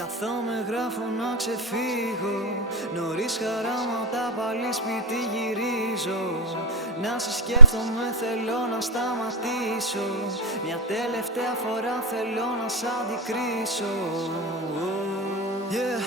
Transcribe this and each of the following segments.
Καθόμαι γράφω να ξεφύγω. Νωρίς χαράματα πάλι σπίτι γυρίζω. Να σε σκέφτομαι θέλω να σταματήσω. Μια τελευταία φορά θέλω να σ' αντικρίσω. Yeah.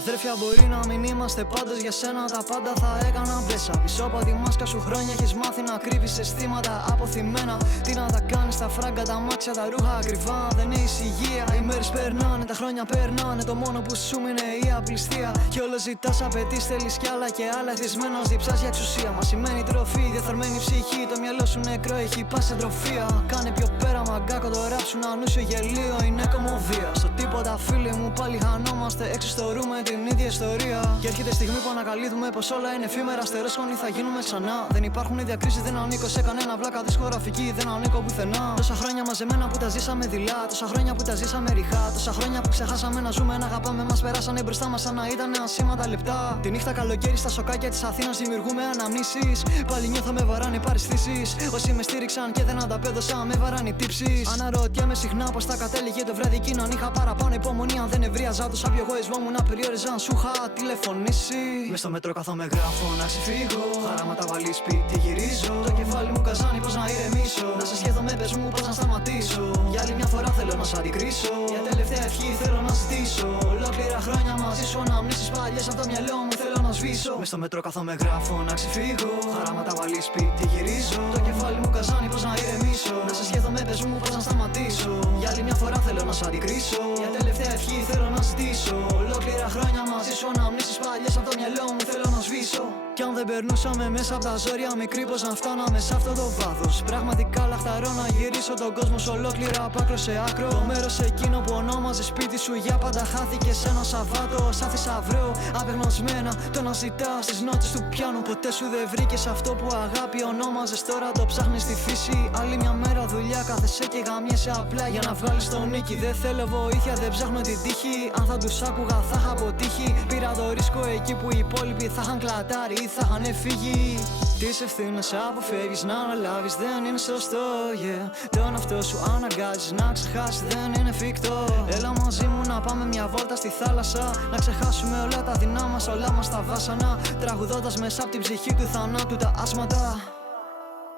Αδέρφια, μπορεί να μην είμαστε πάντως για σένα. Τα πάντα θα έκανα μπέσα. Πίσω από τη μάσκα σου χρόνια έχεις μάθει να κρύβεις αισθήματα αποθυμένα. Τι να τα κάνεις, τα φράγκα, τα μάξια, τα ρούχα ακριβά. Δεν έχεις υγεία. Οι μέρες περνάνε, τα χρόνια περνάνε. Το μόνο που σου είναι η απληστία. Κι όλο ζητάς, απαιτείς, θέλεις κι άλλα και άλλα. Εθισμένος διψάς για εξουσία. Μα σημαίνει τροφή, διαθαρμένη ψυχή. Το μυαλό σου νεκρό έχει πάει σε τροφία. Κάνε πιο πέρα, μαγκάκο, το ράπ σου να νούσιο γελίο. Είναι κομμωδία. Στο τίποτα, φίλοι μου, πάλι χανόμαστε. Έξω στο ρούμε την ίδια ιστορία. Και έρχεται η στιγμή που ανακαλύπτουμε πως όλα είναι εφήμερα. Στερόσχονοι θα γίνουμε ξανά. Δεν υπάρχουν διακρίσεις, δεν ανήκω σε κανένα. Βλάκα δισκογραφική, δεν ανήκω πουθενά. Τόσα χρόνια μαζεμένα που τα ζήσαμε δειλά. Τόσα χρόνια που τα ζήσαμε ριχά. Τόσα χρόνια που ξεχάσαμε να ζούμε, να αγαπάμε. Μας περάσανε μπροστά μας σαν να ήταν ασήμαντα λεπτά. Τη νύχτα καλοκαίρι στα σοκάκια της Αθήνας δημιουργούμε αναμνήσεις. Πάλι νιώθω με βαράνε παραισθήσεις. Όσοι με στήριξαν και δεν ανταπέδωσα, με βαράνε οι τύψεις. Αναρωτιέμαι συχνά πως θα κατέληγε το βράδυ εκείνο. Αν είχα παραπάνω υπομονή, αν δεν ευρίαζα το σάπιο εγωισμό μου να περιόριζα. Αν σου είχα τηλεφωνήσει. Μες στο μέτρο καθόμαι γράφω να ξεφύγω. Χαράματα βάλει σπίτι γυρίζω. Το κεφάλι μου καζάνει πως να ηρεμήσω. Να σε σκέφτομαι πες μου πως να σταματήσω. Για άλλη μια φορά θέλω να σ' αντικρίσω. Για τελευταία ευχή θέλω να ζητήσω. Ολόκληρα χρόνια μαζί σου αναμνήσεις παλιές από το μυαλό μου θέλω να σβήσω. Μες στο μέτρο καθόμαι γράφω να ξεφύγω. Χαράματα βάλει σπίτι γυρίζω. Το κεφάλι μου καζάνει πως να ηρεμήσω. Να σε σκέφτομαι πες μου πως να σταματήσω. Για άλλη μια φορά θέλω να σ' αντικρίσω. Για τελευταία ευχή θέλω να ζητήσω. Ολόκληρα χρόνια μαζί σου αναμνήσεις παλιές από το μυαλό μου θέλω να σβήσω. Κι αν δεν περνούσαμε μέσα από τα ζόρια μικρή πως να φτάναμε σε αυτό το βάθος. Πραγματικά λαχταρώ να γυρίσω τον κόσμο σ' ολόκληρα από άκρο σε άκρο. Το μέρος εκείνο που ονόμαζε σπίτι σου για πάντα χάθηκε σε ένα Σαββάτο. Σαν θησαυρό απεγνωσμένα το να ζητάς στις νότες του πιάνου. Ποτέ σου δεν βρήκες αυτό που αγάπη ονόμαζες, τώρα το ψάχνεις στη φύση. Άλλη μια μέρα δουλειά κάθεσαι και γαμιέσαι απλά για να βγάλεις τον νίκη. Δεν θέλω βοήθεια, δεν ψάχνω την τύχη. Αν θα τους άκουγα θα είχα αποτύχει. Πήρα το ρίσκο εκεί που οι υπόλοιποι θα είχαν κλατάρει ή θα είχαν φύγει. Τις ευθύνες αποφεύγεις να αναλάβεις, δεν είναι σωστό, yeah. Τον αυτό σου αναγκάζεις να ξεχάσεις, δεν είναι εφικτό. Έλα μαζί μου να πάμε μια βόλτα στη θάλασσα. Να ξεχάσουμε όλα τα δεινά μας, όλα μας τα βάσανα. Τραγουδώντας μέσα από την ψυχή του θανάτου τα άσματα.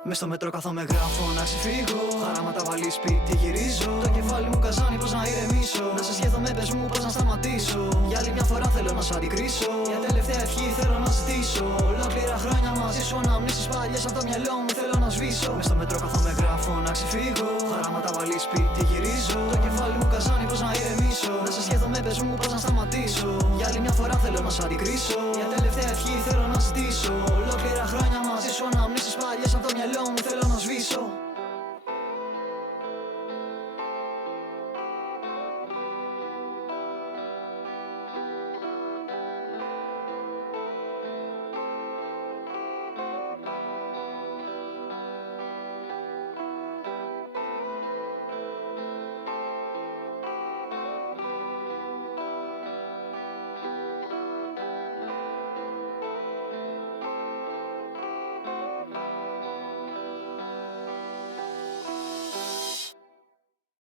Μες στο μέτρο καθόμαι γράφω να ξεφύγω. Χαράματα βάλει σπίτι γυρίζω. Το κεφάλι μου καζάνει πως να ηρεμήσω. Να σε σκέφτομαι πες μου πως να σταματήσω. Για άλλη μια φορά θέλω να σ' αντικρίσω. Για τελευταία ευχή θέλω να ζητήσω. Ολόκληρα χρόνια μαζί σου αναμνήσεις παλιές από το μυαλό μου θέλω να σβήσω. Μες στο μέτρο καθόμαι γράφω να ξεφύγω. Χαράματα βάλει σπίτι γυρίζω. Το κεφάλι μου καζάνει πως να ηρεμήσω. Να σε σκέφτομαι πες μου πως να σταματήσω. Για άλλη μια φορά θέλω να σ' αντικρίσω. Για τελευταία ευχή θέλω